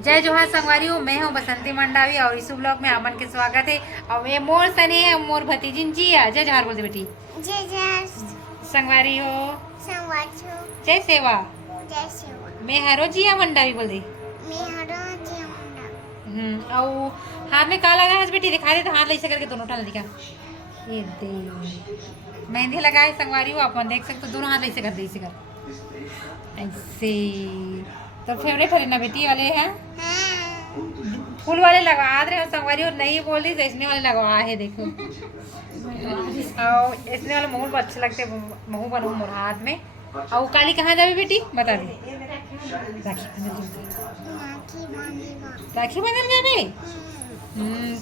जय जोहार संगवारी हूँ। मैं हूँ बसंती मंडावी और इस ब्लॉग में आपन के स्वागत है। और ये मोर सने है मोर भतीजी जी। जय जोहार बोलते बेटी। जय जय संगवारी हो। संवाद हो। जय सेवा। जय सेवा। मैं हरो जिया मंडावी बोल दे। मैं हरो जिया मंडा। और हाथ में का लगा है बेटी, दिखा दे तो हाथ ले करके दोनों उठा दिखा। ये दे मेहंदी लगाए संगवारी हो। अपन देख सकते हो दोनों हाथ ऐसे कर दे, ऐसे कर ऐसे। तो फेवरेट है ना बेटी वाले हैं। फूल वाले लगवा रहे हो संगवारी और नहीं बोल रही तो इसने वाले लगवा है देखो। और इसने वाले महू अच्छे लगते, महू बनू मोर हाथ में। और काली कहाँ जाबी बेटी बता दे। राखी बंधन जाबे।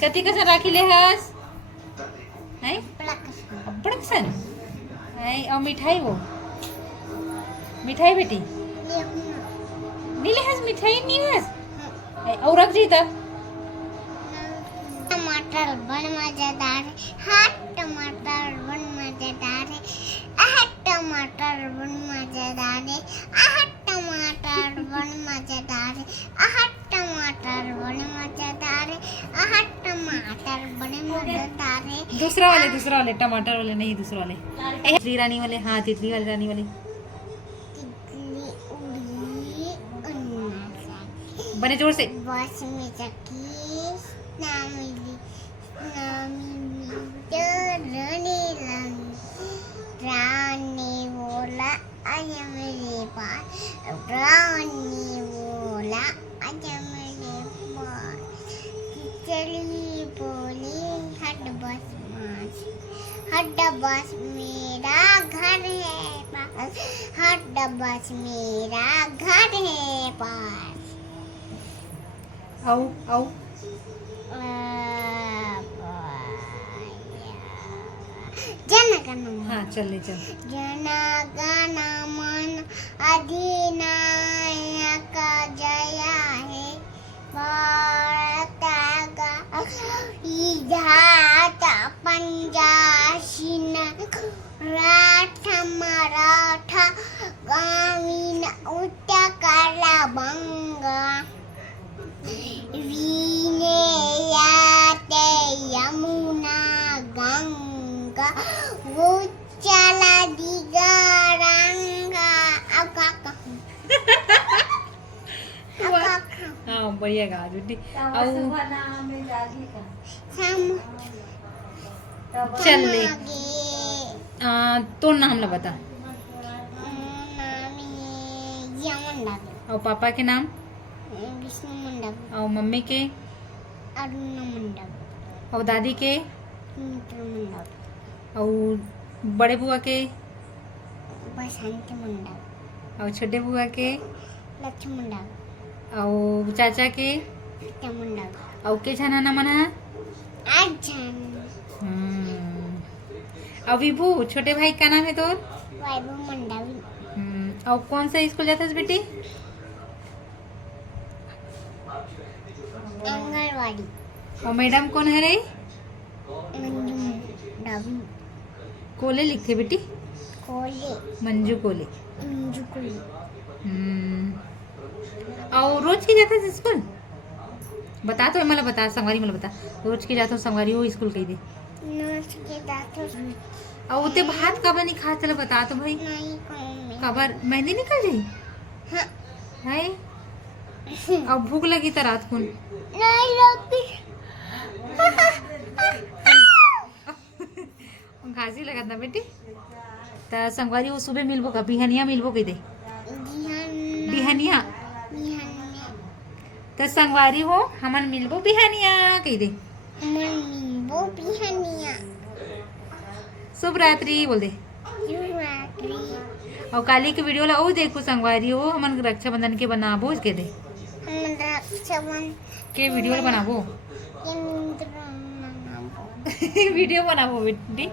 कति कसन राखी ले हस हैं बड़कसन है। और मिठाई वो मिठाई बेटी नीले हस मिठाई नहीं हस। और रख जी था टमाटर बन मजेदार है। हाँ टमाटर बन मजेदार है। आह टमाटर बन मजेदार है। आह टमाटर बन मजेदार है। आह टमाटर बन मजेदार है। आह टमाटर बन मजेदार है। दूसरा वाले टमाटर वाले नहीं, दूसरा वाले तितली रानी वाले। हाँ तितली वाले रानी वाले तितली उड़ी बने जोर से। बस में चकी रानी बोला आजा मेरे पास। रानी बोला आजा मेरे पास। चली बोली हट बस मेरा घर है पास। हट बस मेरा घर है पास। आओ जनगण हाँ चल ले चल। जनगण मन अधिनायक जया हे भारत का विधाता पंजाशीन राठ मराठा गामीन उत्कल बंगा विनेयाते यमुना गंगा उच्चला दिगरंगा। हाँ बढ़िया गा बेटी। चल ले तो नाम ला बता। और पापा के नाम विष्णु मंडप। और मम्मी के अरुण मंडप। और दादी के मित्र मंडप। और बड़े बुआ के बसंत मंडप। और छोटे बुआ के लक्ष्मी मंडप। और चाचा के मंडप। और के छाना ना मना। और विभू छोटे भाई का नाम है तो वैभव मंडावी। और कौन सा स्कूल जाता है बेटी। आंगनवाड़ी। और मैडम कौन है रे। मंजू मंडावी। कोले लिखते बेटी। कोले मंजू कोले। मंजू कोले। और रोज की जाता है स्कूल बता तो मला बता संगवारी मला बता। रोज की जाता हूँ संगवारी हो स्कूल कही दे। रोज के जाता और उते भात कब नहीं खा चलो बता तो भाई। नहीं कहूँ कबर मेहंदी निकल जाई है। और भूख लगी तो रात को नहीं लगती। घासी लगा था बेटी। तो संगवारी वो सुबह मिलबो का बिहनिया मिलबो कही दे। बिहनिया तो संगवारी हो हमन मिलबो बिहनिया कही दे। वो बिहनिया। शुभ रात्रि बोल दे। और काली के वीडियो ला ओ देखो संगवारी हो हमन रक्षाबंधन के बनाबो इसके दे। के वीडियो ला बनाबो वीडियो बनाबो बेटी।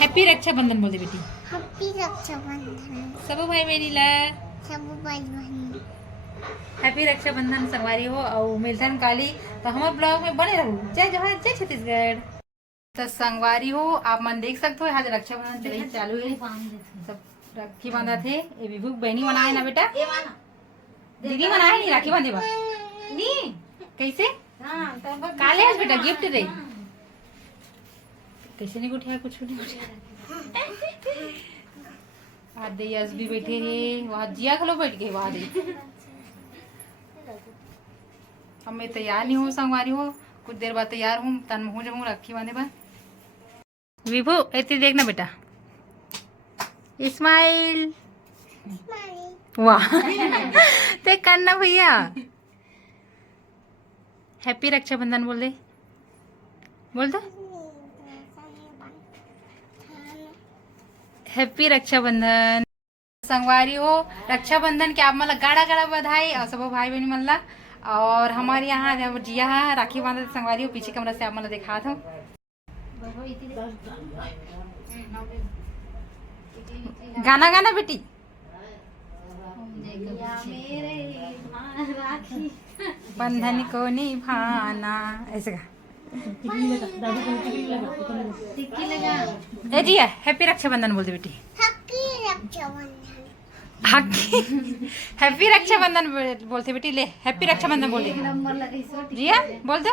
हैप्पी रक्षाबंधन बोल दे बेटी। हैप्पी रक्षाबंधन सब भाई बहनी ला सब भाई बहन। हैप्पी रक्षाबंधन संगवारी हो। और मिलथन काली तो हमारे ब्लॉग में बने रहो। जय जवाहर जय छत्तीसगढ़। तो संगवारी हो आप मन देख सकते हो। आज रक्षाबंधन चलिए चालू है। सब राखी बांधा थे। ये विभू बहनी बनाए ना बेटा। दीदी मना है नहीं राखी बांधे बा नी कैसे हां तब काले आज बेटा गिफ्ट दे कैसे नहीं उठाया कुछ नहीं उठाया आज दे यस भी बैठे हैं वहाँ जिया खलो बैठ गए वहाँ दे अब मैं तैयार नहीं हूँ संगवारी हो कुछ देर बाद तैयार हूँ तन मुँह जब राखी बांधे बा विभू ऐसे देखना बेटा स्माइल वाह ते करना भैया हैप्पी रक्षाबंधन बोल दे हैप्पी रक्षाबंधन संगवारी हो रक्षाबंधन के आप मला गाड़ा गाड़ा बधाई और सब भाई बहन मला और हमारे यहाँ जब जिया राखी बांधे संगवारी हो पीछे कमरा से आप मला दिखा दो गाना गाना बेटी बंधन को निभाना ऐसे का ए जिया हैप्पी रक्षाबंधन बोल दे बेटी हैप्पी रक्षाबंधन बोलते बेटी ले हैप्पी रक्षाबंधन बोल दे जिया बोल दो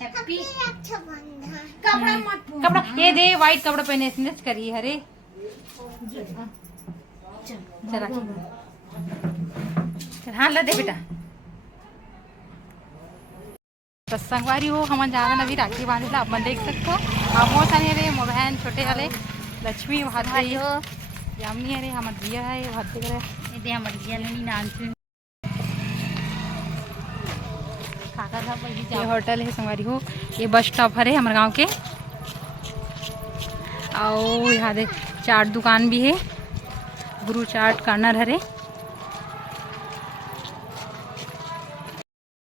हैप्पी रक्षाबंधन कपड़ा ये दे व्हाइट कपड़ा पहने स्नेच करी हरे चल हाँ ला दे बेटा तो संगवारी हो हम ज्यादा अभी राखी बांधे ला अपन देख सकते हो मोर सानी रे मोर बहन छोटे वाले लक्ष्मी भात हो यामिनी रे हमर दिया है भात करे दे हमर दिया लेनी नाम से काका था पहले ये होटल है संगवारी हो ये बस स्टॉप है हमारे गांव के और यहाँ देख चाट दुकान भी है गुरु चाट कार्नर हरे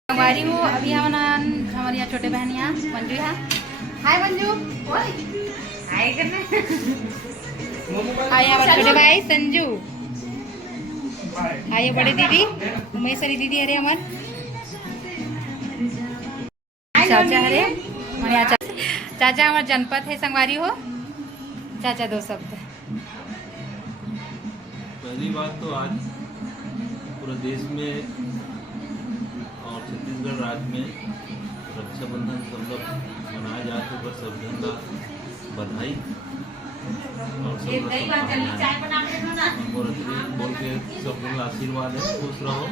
संगवारी हो अभी हमारे यहाँ छोटे बहन यहाँ मंजू यहाँ हाय मंजू हाय करना हाय हमारे छोटे भाई संजू हाय बड़े दीदी उमेशरी दीदी हरे हमार चाचा हरे हमारे यहाँ चाचा हमारे जनपद है संगवारी हो चाचा दो शब्द पहली बात तो आज पूरे देश में और छत्तीसगढ़ राज्य में रक्षाबंधन सब लोग मनाया जाते पर सब जन का बधाई और सब बोल के सब जन आशीर्वाद है खुश रहो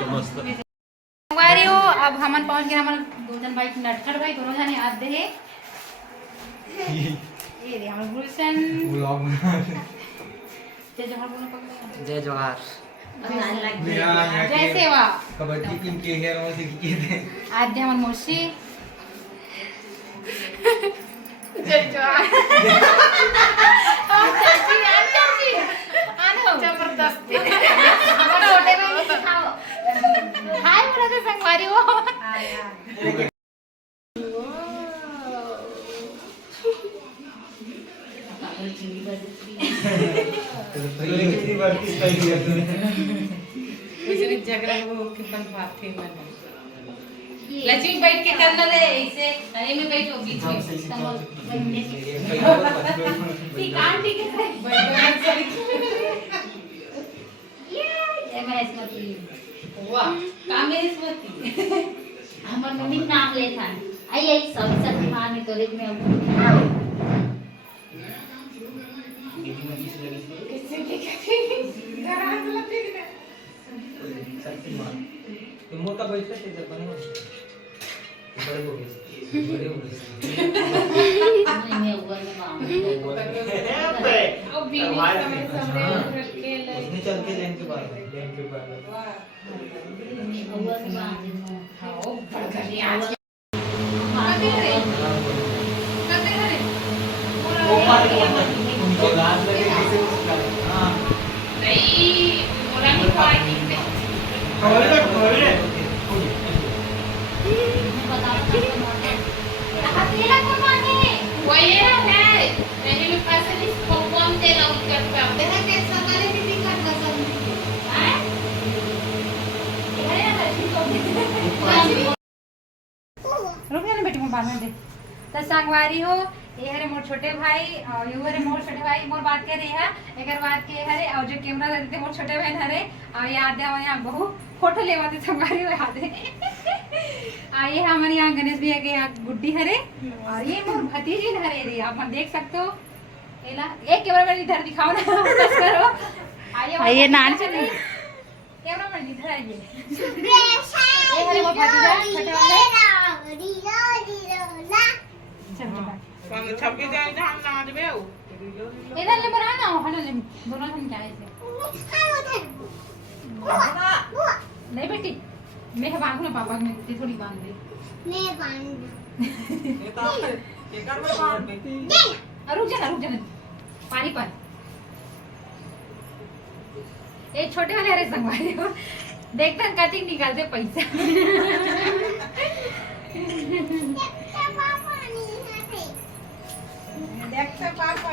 समस्त संगवारी हो अब हमन पहुंच गए हमारे गोजन भाई नटखट भाई दोनों जने आते हैं ये रे हमारे गुलशन जय जोहार बोलो पकड़ जय जोहार जय सेवा कबड्डी टीम के हेरों से किए थे आज हमारे मौसी जय जोहार चाची आनो जबरदस्ती हमारे छोटे भाई दिखाओ हाय बोला तो संगवारी हो लक्ष्मी बैठ के करना दे ऐसे अरे मैं बैठो बीच में ठीक है ये मैं स्मृति वाह का मेरी स्मृति हमर मम्मी नाम ले था आई आई सब शक्तिमान में कॉलेज में मोटा बैठ के ते बने बड़े हो गए मैं हुआ ना मां अब भी सामने उसने चल के लेन के बाद हुआ ना हां बड़का आज वो पार्टी उनको गाज लगे कैसे हां नहीं बोला नहीं पार्टी में खोले अकेला कौन है वो ये है मैंने भी पैसे इसको कौन देना उसके पे देखा के सवाल भी नहीं करता सब हैं रुक जा ना बेटी मैं बाद में दे तो संगवारी हो ये हरे मोर छोटे भाई और ये हरे मोर छोटे भाई मोर बात कर रही है एकर बात के हरे और जो कैमरा देते मोर छोटे बहन हरे और याद है यहाँ बहु फोटो लेवा दे हमारी याद है ये हमारे यहाँ गणेश भैया के यहाँ गुड्डी हरे और ये मोर भतीजी हरे रे आप देख सकते हो एक कैमरा मैन इधर दिखाओ ना बस करो आइए नान चलिए कैमरा मैन इधर आइए ये हरे मोर भतीजा छोटे वाले छपके जाए हम नाच बे इधर ले बना ना हन ले दोनों हम क्या है नहीं बेटी मैं बांधू ना पापा में कुत्ते थोड़ी बांध दे मैं बांध ये तो ये कर में बांध दे रुक जा पानी पर ये छोटे वाले हरे संगवारी हो देखते हैं कटिंग निकालते पैसा पापा नहीं है देखते पापा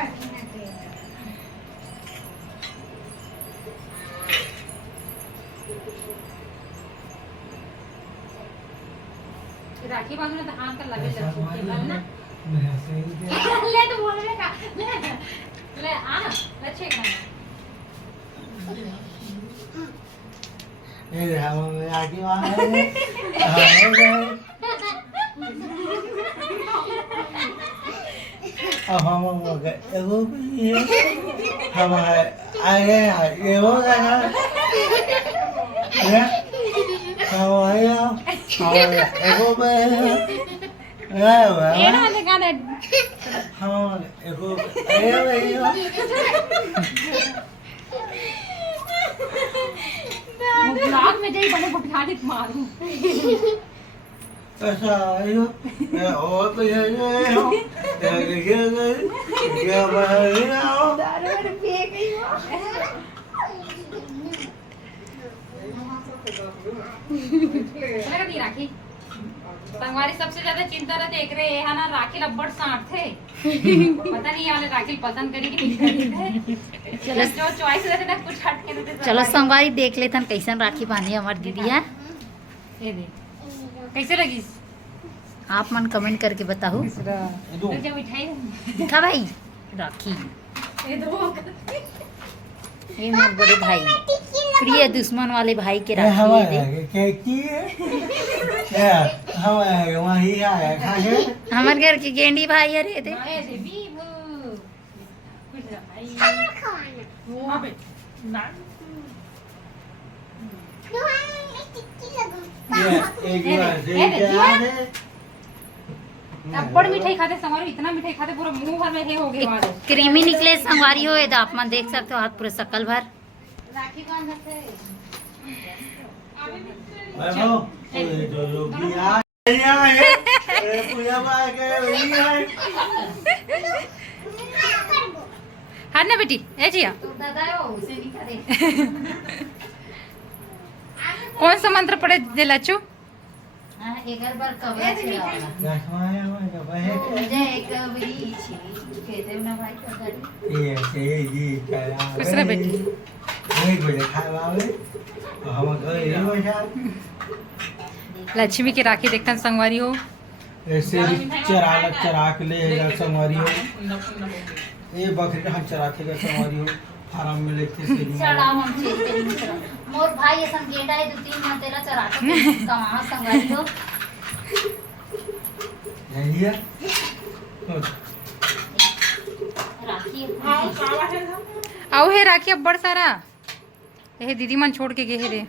राखी बांधने तो हाथ का लगे ना ले तो बोलने का ले आ ले चेक ना ये हम आगे वाले हो गए अब हम हो गए एगो भी है हम आए ये हो गया ना हम आए और एगो भी ये ना देखा ना हम एगो ये ब्लॉग में जाई बड़े बुढ़ानी मारू ऐसा आयो और तो ये हो क्या हो दारू में पी गई लगा दी राखी संगवारी सबसे ज्यादा चिंता रहते एक रे है ना राखी लब्बड़ साठ थे पता नहीं वाले राखी पसंद करी कि नहीं करी चलो जो चॉइस रहते ना कुछ हट के रहते चलो संगवारी देख लेतन कैसन राखी बांधी हमारी दीदी है ये दे कैसे लगी आप मन कमेंट करके बताओ जो मिठाई दिखा भाई राखी ये दो ये मेरे बड़े भाई प्रिय दुश्मन वाले भाई के राखी ये हमारे दे क्या की हमारे वही आया खाए हमारे घर की गेंडी भाई है रे दे आए दे बीबू कुछ ना भाई खाना वो पे ना ये एक बार से क्या है लब्बड़ मिठाई खाते संगवारी इतना मिठाई खाते पूरा मुंह भर में हे हो गया वाले क्रीमी निकले संगवारी हो ये तो आप मन देख सकते हो हाथ पूरे शकल भर राखी बांधते वो जो बिया है पूजा बा के वही है हाँ ना बेटी ए जिया कौन सा मंत्र पढ़े दे लच्चू एक बार कवरा छिड़ावला रखवाया का बहे जय कवरी छी कहते ना भाई कवरी ये जी करा कुछ ना बेटी नहीं कोई खावावे हम घर ये बैठा लक्ष्मी की राखी देखता संगवारी हो ऐसे चरा के ले जा संवारी हो ये बकरी का हम चरा के ले संवारी हो फार्म में लेके से चढ़ा हम चेते मोर भाई ऐसा गेंडा है दो तीन माह तेरा चढ़ा के कमाहा संगारी हो नहीं है राखी हां कावा है आओ है राखी अब बड़ सारा ये दीदी मन छोड़ के गए रे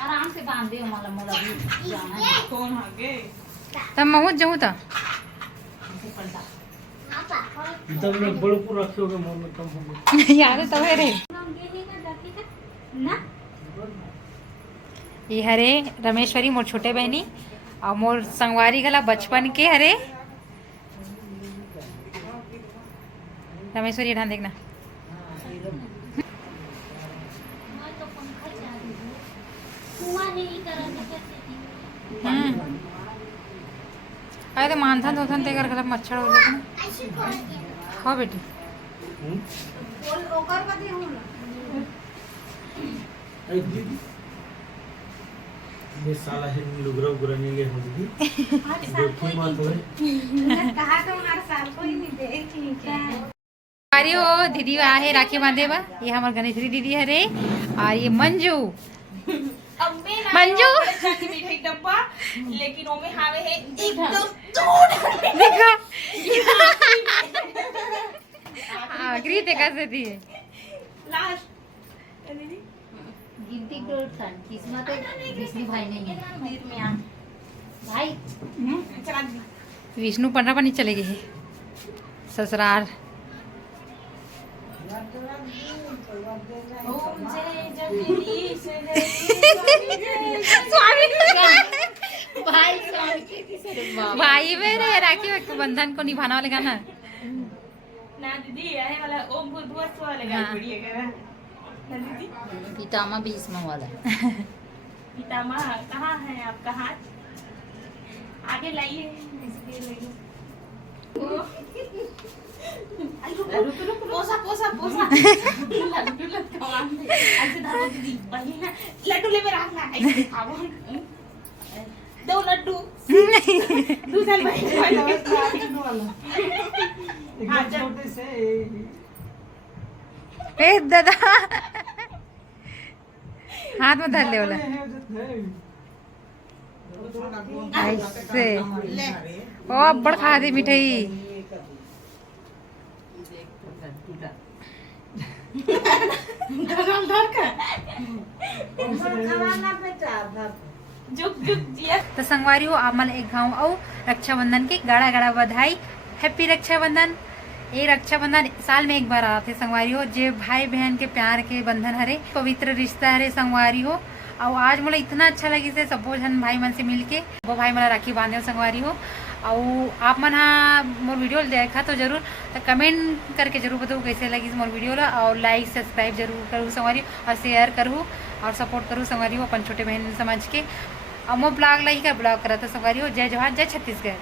आराम से बांध दे मला मोला भी जाना है कौन हागे तब महूत जाऊँ था तब मैं बड़े को रखोगे मन में कम होगा यार तो है रे ना ये हरे रमेश्वरी मोर छोटे बहनी और मोर संगवारी गला बचपन के हरे रमेश्वरी ढान देखना अरे तो मानथन धोथन ते कर गला मच्छर हो जाता ना हाँ बेटी ये साला है लुगरा उगरा नहीं ले होगी देखी मत होए अरे हो दीदी आहे राखी बांधे बा ये हमार गणेश्वरी दीदी है रे और ये मंजू मंजू मिठाई डब्बा लेकिन ओमे हावे है एकदम देखा आखिरी ते कैसे थी लास्ट गिनती करो किस्मत विष्णु भाई नहीं है भाई चला विष्णु पंडरा पानी चले गए ससुराल ओम जय जगदीश भाई स्वामी भाई मेरे राखी बंधन को निभाना वाले गाना ना दीदी आने वाला ओम भूतभुवः वाले गाना पढ़िएगा ना दीदी पितामह भीष्म वाला पितामह कहाँ है आपका हाथ आगे लाइए इसके लाइए पोसा पोसा पोसा लड्डू लड्डू ऐसे धरो दीदी पहले ना लड्डू ले में रखना ऐसे खाओ दो लड्डू दूसरा भाई एकदम छोटे से ए दादा हाथ में धर ले वाला ऐसे ओ बड़ खा दे मिठाई जुग जुग जिया तो संगवारी हो आप मन एक गाँव आओ रक्षाबंधन की गाड़ा गाड़ा बधाई हैप्पी रक्षाबंधन। ये रक्षाबंधन साल में एक बार आते संगवारी हो जे भाई बहन के प्यार के बंधन हरे पवित्र रिश्ता हरे संगवारी हो। और आज मोला इतना अच्छा लगी से सबो जन भाई मन से मिलके वो भाई मला राखी बांधे संगवारी हो। और आप मन हाँ मोर वीडियो देखा तो जरूर तो कमेंट करके जरूर बताओ कैसे लगी मोर वीडियो ला और लाइक सब्सक्राइब जरूर करूँ संगवारी और शेयर करूँ और सपोर्ट करूँ संगवारी हो अपन छोटे बहन समझ के। और मोर ब्लॉग ला ही का ब्लॉग करा था संगवारी हो। जय जवाहर जय छत्तीसगढ़।